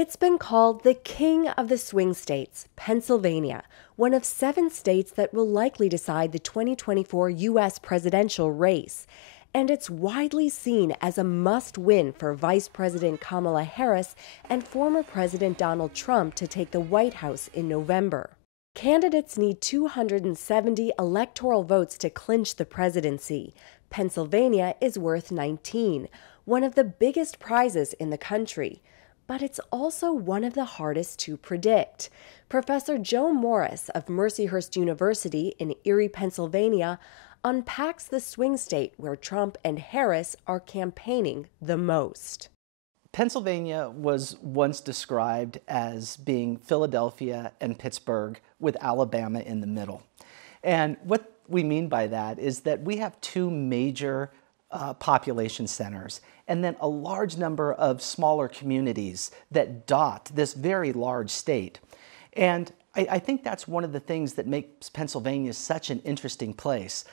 It's been called the king of the swing states, Pennsylvania, one of 7 states that will likely decide the 2024 U.S. presidential race. And it's widely seen as a must-win for Vice President Kamala Harris and former President Donald Trump to take the White House in November. Candidates need 270 electoral votes to clinch the presidency. Pennsylvania is worth 19, one of the biggest prizes in the country. But it's also one of the hardest to predict. Professor Joe Morris of Mercyhurst University in Erie, Pennsylvania, unpacks the swing state where Trump and Harris are campaigning the most. Pennsylvania was once described as being Philadelphia and Pittsburgh with Alabama in the middle. And what we mean by that is that we have 2 major population centers, and then a large number of smaller communities that dot this very large state. And I think that's one of the things that makes Pennsylvania such an interesting place.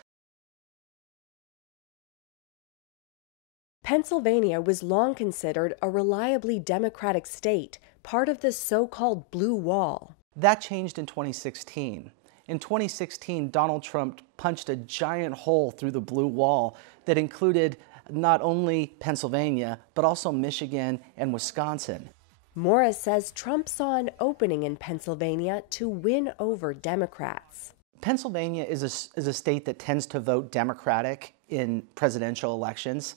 Pennsylvania was long considered a reliably Democratic state, part of the so-called Blue Wall. That changed in 2016. In 2016, Donald Trump punched a giant hole through the blue wall that included not only Pennsylvania, but also Michigan and Wisconsin. Morris says Trump saw an opening in Pennsylvania to win over Democrats. Pennsylvania is a state that tends to vote Democratic in presidential elections.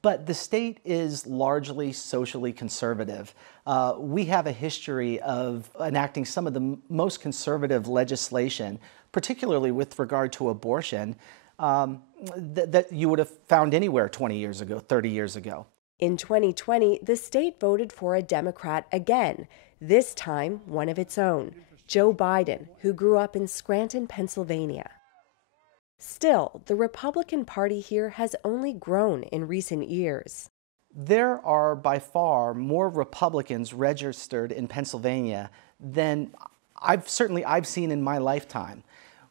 But the state is largely socially conservative. We have a history of enacting some of the most conservative legislation, particularly with regard to abortion, that you would have found anywhere 20 years ago, 30 years ago. In 2020, the state voted for a Democrat again, this time one of its own, Joe Biden, who grew up in Scranton, Pennsylvania. Still, the Republican Party here has only grown in recent years. There are by far more Republicans registered in Pennsylvania than I've seen in my lifetime.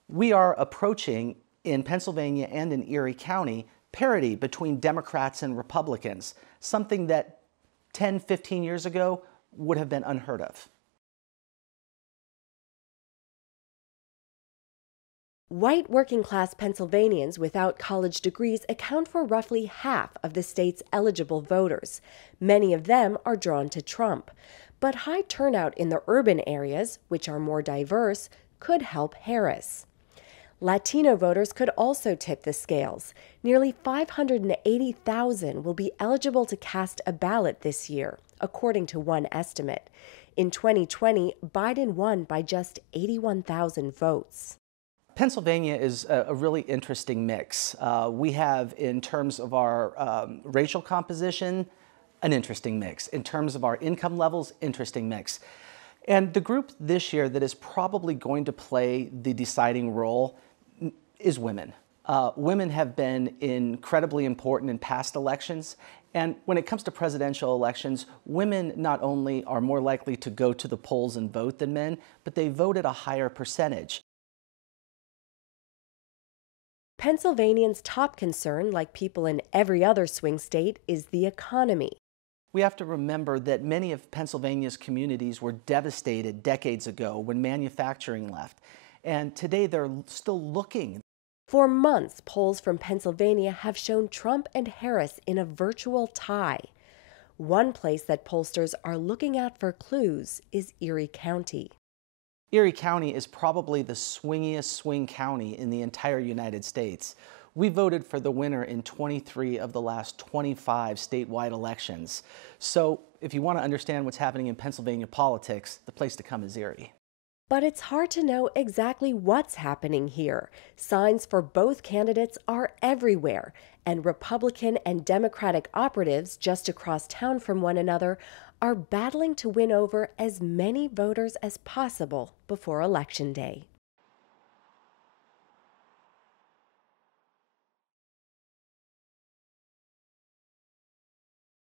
We are approaching, in Pennsylvania and in Erie County, parity between Democrats and Republicans, something that 10, 15 years ago would have been unheard of. White working-class Pennsylvanians without college degrees account for roughly half of the state's eligible voters. Many of them are drawn to Trump. But high turnout in the urban areas, which are more diverse, could help Harris. Latino voters could also tip the scales. Nearly 580,000 will be eligible to cast a ballot this year, according to one estimate. In 2020, Biden won by just 81,000 votes. Pennsylvania is a really interesting mix. We have, in terms of our racial composition, an interesting mix. In terms of our income levels, interesting mix. And the group this year that is probably going to play the deciding role is women. Women have been incredibly important in past elections. And when it comes to presidential elections, women not only are more likely to go to the polls and vote than men, but they vote at a higher percentage. Pennsylvanians' top concern, like people in every other swing state, is the economy. We have to remember that many of Pennsylvania's communities were devastated decades ago when manufacturing left, and today they're still looking. For months, polls from Pennsylvania have shown Trump and Harris in a virtual tie. One place that pollsters are looking at for clues is Erie County. Erie County is probably the swingiest swing county in the entire United States. We voted for the winner in 23 of the last 25 statewide elections. So if you want to understand what's happening in Pennsylvania politics, the place to come is Erie. But it's hard to know exactly what's happening here. Signs for both candidates are everywhere, and Republican and Democratic operatives just across town from one another are battling to win over as many voters as possible before Election Day.